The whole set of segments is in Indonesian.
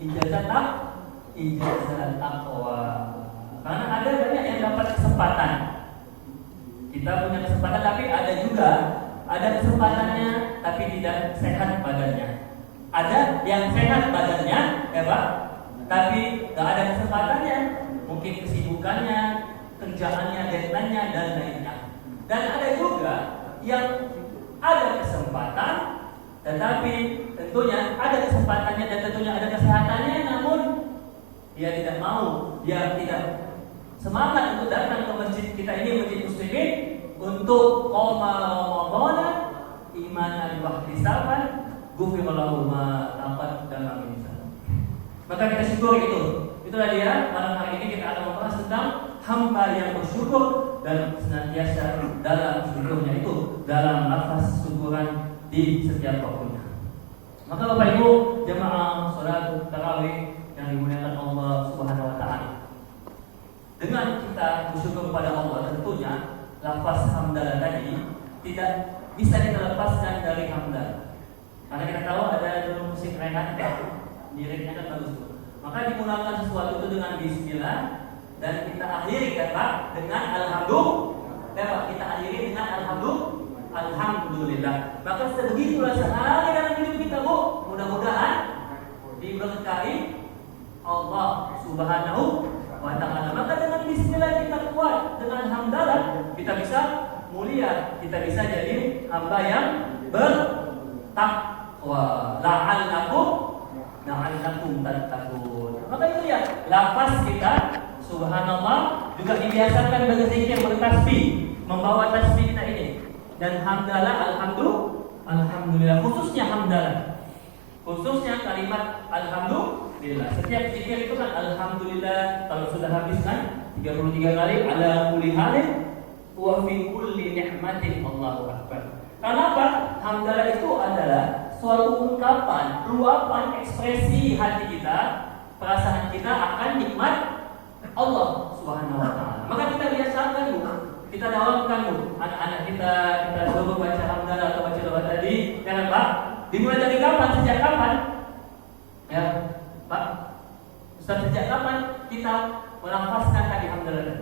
ijazah taqwa. Karena ada banyak yang dapat kesempatan. Kita punya kesempatan, tapi ada juga ada kesempatannya tapi tidak sehat badannya. Ada yang sehat badannya, ya Pak, tapi nggak ada kesempatannya. Mungkin kesibukannya, kerjaannya, deadline-nya dan lainnya. Dan ada juga yang ada kesempatan, tetapi tentunya ada kesempatannya dan tentunya ada kesehatannya, namun dia tidak mau, dia tidak semangat untuk datang ke masjid kita ini, masjid muslimin, untuk qoma Ramadan imanan wa ihtisaban ghufira lahu ma taqaddama min dzambi. Maka kita syukuri itu. Itulah dia, malam hari ini kita akan membahas tentang hamba yang bersyukur dan senantiasa dalam syukurnya itu, dalam lafaz syukuran di setiap waktunya. Maka Bapak Ibu jemaah salat tarawih yang dimuliakan Allah Subhanahu wa taala, dengan kita bersyukur kepada Allah, tentunya lafaz hamdalah tadi tidak bisa kita lepaskan dari hamdalah. Karena kita tahu ada dulu musik rehat, liriknya kan bagus tuh. Maka dimulakan sesuatu itu dengan bismillah dan kita akhiri kan Pak dengan alhamdulillah. Kita akhiri dengan alhamdulillah. Maka sebegitulah sehari dalam hidup kita, Bu. Mudah-mudahan diberkahi Allah Subhanahu wa ta'ala. Maka dengan bismillah kita kuat, dengan hamdalah kita bisa mulia, kita bisa jadi hamba yang bertakwa. La'allakum tattaqun. Maka itu ya, lafaz kita subhanallah juga dibiasakan berzikir, bertasbih, membawa tasbih kita ini. Dan hamdalah, alhamdulillah, khususnya hamdalah, khususnya kalimat alhamdulillah. Setiap zikir itu kan alhamdulillah, kalau sudah habis kan 33 kali, ala kulli halin wa fi kulli ni'matin Allahu akbar. Kenapa? Hamdalah itu adalah suatu ungkapan, luapan ekspresi hati kita, perasaan kita akan nikmat Allah Subhanahu wa taala. Maka kita biasakan, Bu. Kita dawamkan, Bu. Anak-anak kita suruh baca hamdalah atau baca doa tadi, kan Pak? Dimulai dari kapan? Sejak kapan? Ya, Pak. Ustaz, sejak kapan kita melafazkan tadi hamdalah?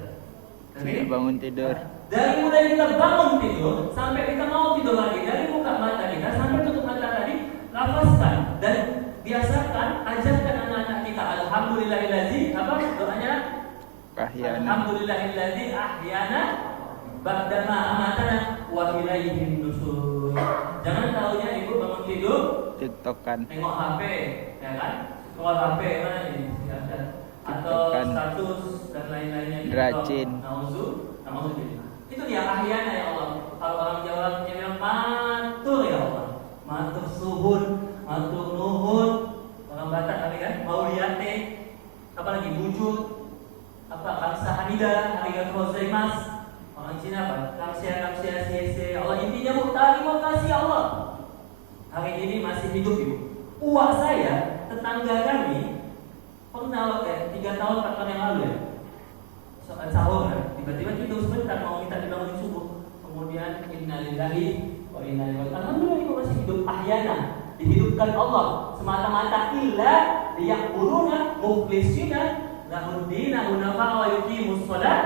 Dari bangun tidur. Dari mulai kita bangun tidur sampai kita mau tidur lagi, dari buka mata kita sampai tutup mata tadi, lafazkan dan biasakan, ajarkan anak-anak kita alhamdulillahillazi, apa doanya? Ahyana. Alhamdulillahillazi ahyana ba'dama amatana wa ilaihin nusur. Jangan tahunya ibu bangun tidur TikTokan, tengok HP, ya kan? Scroll HP mana ini? Atau status dan lain-lainnya. Rajin. Nauzubillah. Itu dia ahyana ya Allah. Kalau orang Jawa bilang matur ya Allah, matur suhun, matur nuhun. Orang Batak tadi kan mauliyate, apa lagi bujur, apa kamsa hamidah, arigatou gozaimasu. Orang Cina apa? Kamsia siese. Allah intinya Bu, terima kasih Allah. Hari ini masih hidup Ibu. Uak saya, tetangga kami, pernah 3 tahun 4 tahun yang lalu ya, soal sahur kan, tiba-tiba tidur sebentar mau minta dibangunin subuh, kemudian innalillahi wa inna ilaihi raji'un. Alhamdulillah itu masih hidup, ahyana, dihidupkan Allah semata-mata illa liya'buduna mukhlisina lahuddina hunafa wa yuqimus shalah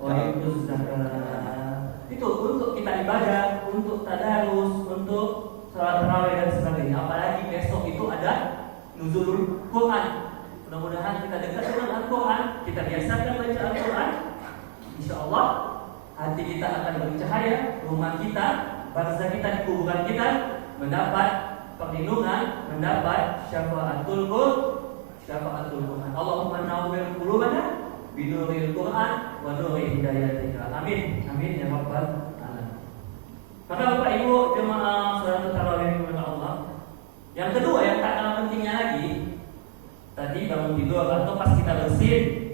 wa yutuz zakat. Itu untuk kita ibadah, untuk tadarus, untuk salat tarawih dan sebagainya. Apalagi besok itu ada nuzulul Quran. Mudah-mudahan kita dekat dengan Al-Quran, kita biasakan baca Al-Quran. Insya Allah hati kita akan bercahaya, rumah kita, bangsa kita, di kuburan kita mendapat perlindungan, mendapat syafaatul Quran. Allahumma nawwir qulubana binuril Quran wa nuri hidayatika. Amin. Amin ya rabbal alamin. Maka Bapak Ibu jemaah salat tarawih kepada Allah. Yang kedua yang tak kalah pentingnya lagi, tadi bangun tidur atau pas kita bersin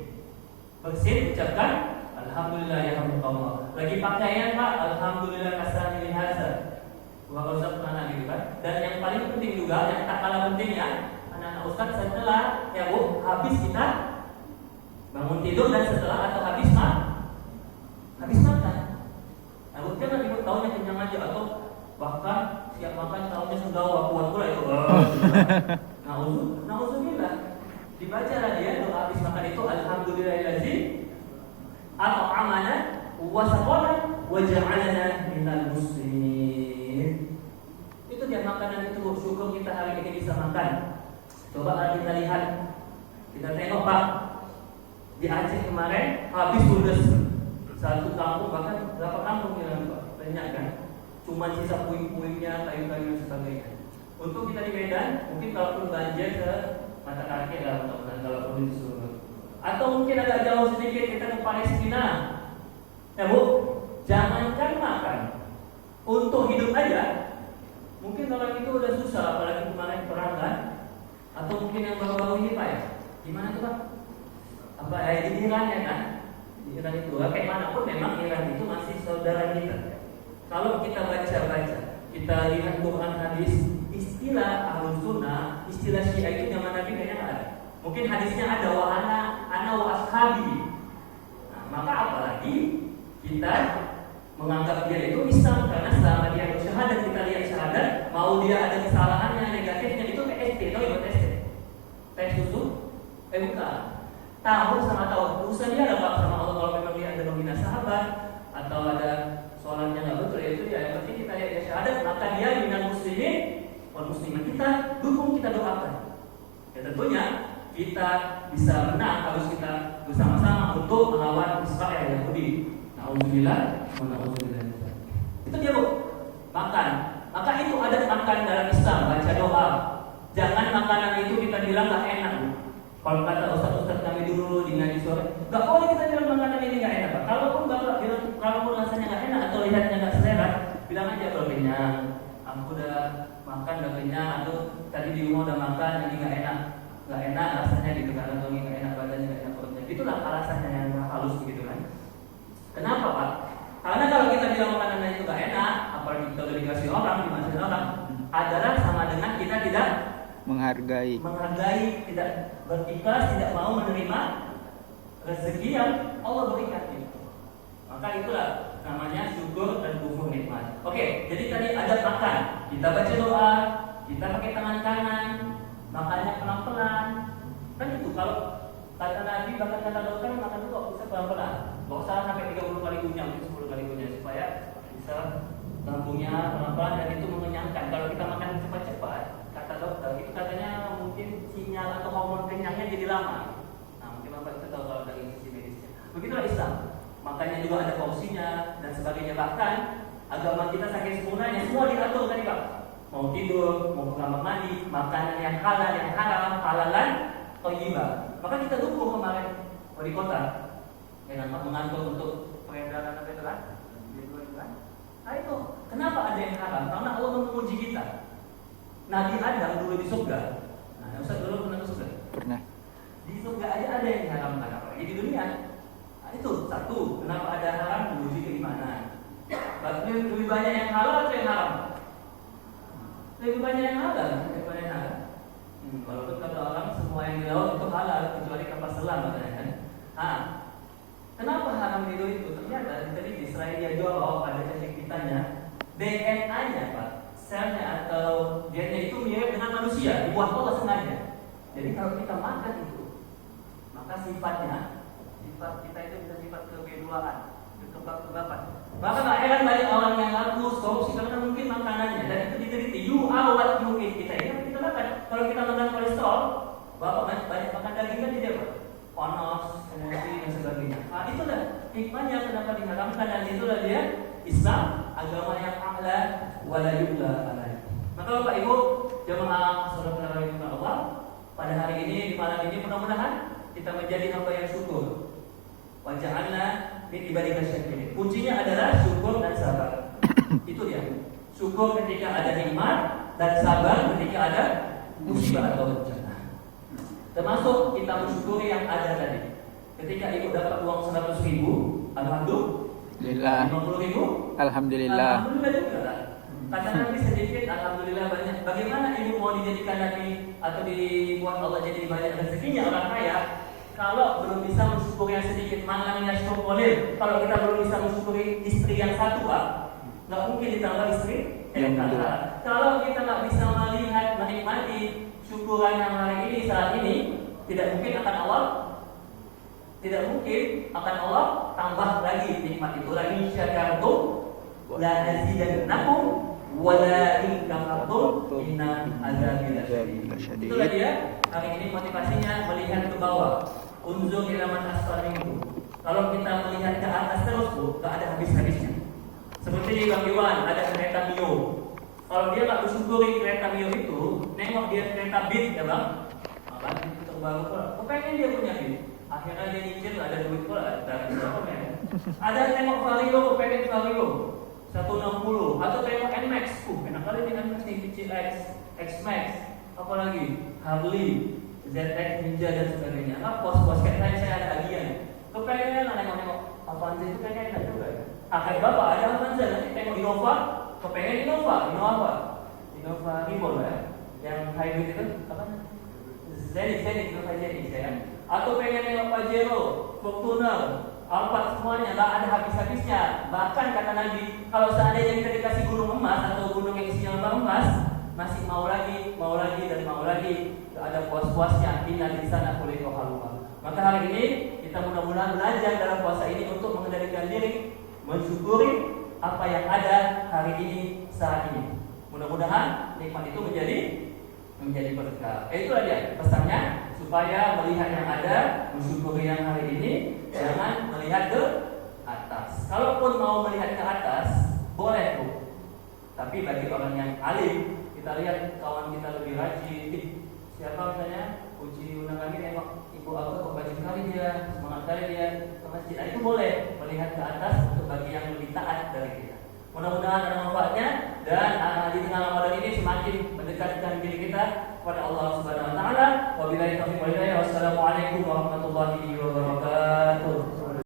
ucapkan alhamdulillah ya Allah. Lagi pakaian Pak, alhamdulillah kasani hadza wa razaqna gitu kan. Dan yang paling penting juga, yang tak kalah pentingnya, anak-anak Ustaz, setelah ya Bu, habis kita bangun tidur dan setelah atau habis makan. Nah, Bu, jangan Ibu tahunya kenyang aja atau bahkan siap makan tahunya sudah kuat pula itu. Nah, Nauzubillah. Dibacalah dia doa habis makan itu, alhamdulillahillazi at'amana wa saqana wa ja'alana minal muslimin. Itu dia makanan itu, syukur kita hari ini bisa makan. Coba kita lihat, kita tengok Pak, di Aceh kemarin habis ludes satu kampung, bahkan berapa kampung yang Pak, banyak kan? Cuma sisa puing-puingnya, kayu-kayu dan sebagainya. Untuk kita di Medan, mungkin kalaupun banjir ke mata kaki lah, mudah-mudahan kalau perlu disuruh. Atau mungkin agak jauh sedikit kita ke Palestina, ya Bu, jangankan makan, untuk hidup aja. Mungkin orang itu udah susah, apalagi kemarin perang kan? Atau mungkin yang baru-baru ini Pak ya? Gimana tuh Pak? Apa di Iran ya kan? Di Iran itu, kayak manapun memang Iran itu masih saudara kita. Kalau kita baca-baca, kita lihat Quran hadis, istilah Ahlus Sunnah, istilah Syiah itu zaman Nabi kayaknya nggak ada. Mungkin hadisnya ada wa ana wa ashabi. Nah, maka apalagi kita menganggap dia itu Islam, karena selama dia bersyahadat, kita lihat syahadat, mau dia ada kesalahannya, negatifnya, itu PST, tahu ya PST? Tes susu? Bukan. Tahu sama tahu, urusan dia ada Pak sama Allah. Kalau memang dia ada menghina sahabat atau ada sholatnya nggak betul, itu ya yang penting kita lihat dia syahadat, maka dia minal muslimin wal muslimat, kita dukung, kita doakan. Ya tentunya kita bisa menang harus kita bersama-sama untuk melawan Israel Yahudi. Alhamdulillah, alhamdulillah. Itu dia Bu, makan. Maka itu ada makan dalam Islam, baca doa. Jangan makanan itu kita bilang nggak enak Bu. Kalau kata ustaz-ustaz kami dulu di ngaji sore, nggak boleh kita bilang makanan ini nggak enak Pak. Kalaupun bapak bilang, kalaupun rasanya nggak enak atau lihatnya nggak selera, bilang aja kalau kenyang. Aku udah makan, udah kenyang. Atau tadi di rumah udah makan, jadi nggak enak rasanya gitu kan, atau nggak enak badannya, nggak enak perutnya. Itulah alasannya yang halus begitu kan. Kenapa Pak? Karena kalau kita bilang makanan itu nggak enak, apalagi kita udah dikasih orang, dimasukin orang, adalah sama dengan kita tidak menghargai, tidak berikhlas, tidak mau menerima rezeki yang Allah berikan itu. Maka itulah namanya syukur dan kufur nikmat. Oke, jadi tadi ada makan, kita baca doa, kita pakai tangan kanan, makannya pelan-pelan. Kan itu kalau kata Nabi, bahkan kata dokter, makan itu kok bisa pelan-pelan. Gak usah sampai 30 kali kunyah, mungkin 10 kali kunyah, supaya bisa lambungnya pelan-pelan dan itu mengenyangkan. Kalau kita makan cepat-cepat, kata dokter, itu katanya mungkin sinyal atau hormon kenyangnya jadi lama. Nah, mungkin Bapak itu tahu kalau dari sisi medisnya. Begitulah Islam. Makanya juga ada porsinya dan sebagainya. Bahkan agama kita saking sempurnanya, semua diatur tadi Pak. Mau tidur, mau kamar mandi, makanan yang halal, yang haram, halalan, thayyibah. Maka kita dukung kemarin wali kota yang mengatur untuk peredaran apa itu kan? Nah itu, kenapa ada yang haram? Karena Allah menguji kita. Nabi Adam dulu di surga. Nah, Ustaz dulu pernah ke surga? pernah. Di surga aja ada yang diharamkan, apalagi di dunia. Nah, itu satu, kenapa ada haram, menguji keimanan. Lebih banyak yang halal atau yang haram? Lebih banyak yang halal, lebih banyak yang halal. Walaupun kata orang semua yang di laut itu halal kecuali kapal selam katanya kan. Ah, kenapa haram di itu? Ternyata tadi Israel dia jawab ada cacing-cacingnya, DNA-nya Pak, selnya atau DNA itu mirip dengan manusia, dibuat Allah sengaja. Jadi kalau kita makan itu, maka sifat kita itu bisa sifat kebeduaan, kekebab-kebaban. Maka tak heran banyak orang yang ngaku korupsi karena mungkin makanannya, dan itu diteliti. You are what you eat. Kita ini kita makan. Kalau kita makan kolesterol, Bapak banyak makan daging kan jadi apa? Panas, emosi dan sebagainya. Nah itulah hikmahnya kenapa diharamkan, dan itulah dia Islam, agama yang a'la wala yu'la alaihi. Maka Bapak Ibu jemaah saudara-saudara yang Allah, pada hari ini, di malam ini mudah-mudahan kita menjadi hamba yang syukur. Waja'alna min ibadika syakirin. Kuncinya adalah syukur dan sabar. Itu dia. Syukur ketika ada nikmat dan sabar ketika ada musibah atau bencana. Termasuk kita mensyukuri yang ada tadi. Ketika ibu dapat uang 100.000, alhamdulillah. 50.000, alhamdulillah. Alhamdulillah juga. Kata Nabi sedikit, alhamdulillah banyak. Bagaimana ibu mau dijadikan Nabi atau dibuat Allah jadi banyak rezekinya orang kaya? Kalau belum bisa mensyukuri yang sedikit, mana yang syukur. Kalau kita belum bisa mensyukuri istri yang satu Pak, nggak mungkin ditambah istri yang kedua. Kalau kita nggak bisa melihat, menikmati syukuran yang hari ini saat ini tidak mungkin akan Allah tambah lagi nikmat itu. La in syakartum la azidannakum wa la in kafartum inna azabi lasyadid. Itulah dia hari ini motivasinya melihat ke bawah. Unzur ila man asfal minkum. Kalau kita melihat ke atas terus tuh gak ada habis-habisnya. Seperti di Bang Iwan ada kereta Mio. Kalau dia nggak bersyukuri kereta Mio itu, nengok dia kereta Beat ya bang, makanya itu terbaru pula. Kepengen dia punya Beat, akhirnya dia nyicil ada duit pula dari siapa ya? Ada nengok Vario, kepengen Vario 160 atau tengok Nmax, enak kali dengan pasti CX, X-Max, apalagi Harley, ZX Ninja dan sebagainya. Nah, pos-pos kayak saya ada agian. Kepengen nengok Avanza itu kayaknya enak juga ya. Kayak bapak ada Avanza, nanti tengok Innova, kepengen Innova Revo ya, yang hybrid itu apa? Zenith Innova Zenith ya. Atau pengen tengok Pajero, Fortuner, Alphard semuanya, nggak ada habis-habisnya. Bahkan kata Nabi, kalau seandainya kita dikasih gunung emas atau gunung yang isinya lembah emas, masih mau lagi dan mau lagi, nggak ada puas-puasnya. Inna di sana boleh kau haluan. Maka hari ini kita mudah-mudahan belajar dalam puasa ini untuk mengendalikan diri, mensyukuri apa yang ada hari ini saat ini. Mudah-mudahan nikmat itu menjadi berkah. Itulah dia pesannya, supaya melihat yang ada, mensyukuri yang hari ini, jangan melihat ke atas. Kalaupun mau melihat ke atas, boleh Bu. Tapi bagi orang yang alim, kita lihat kawan kita lebih rajin. Siapa misalnya uji undang lagi nengok ibu aku kok rajin kali dia, semangat kali dia ke masjid. Nah, itu boleh melihat ke atas untuk bagi yang lebih taat dari kita. Mudah-mudahan ada manfaatnya dan di tengah Ramadan ini semakin mendekatkan diri kita kepada Allah Subhanahu wa taala. Wabillahi taufiq wal hidayah. Wassalamualaikum warahmatullahi wabarakatuh.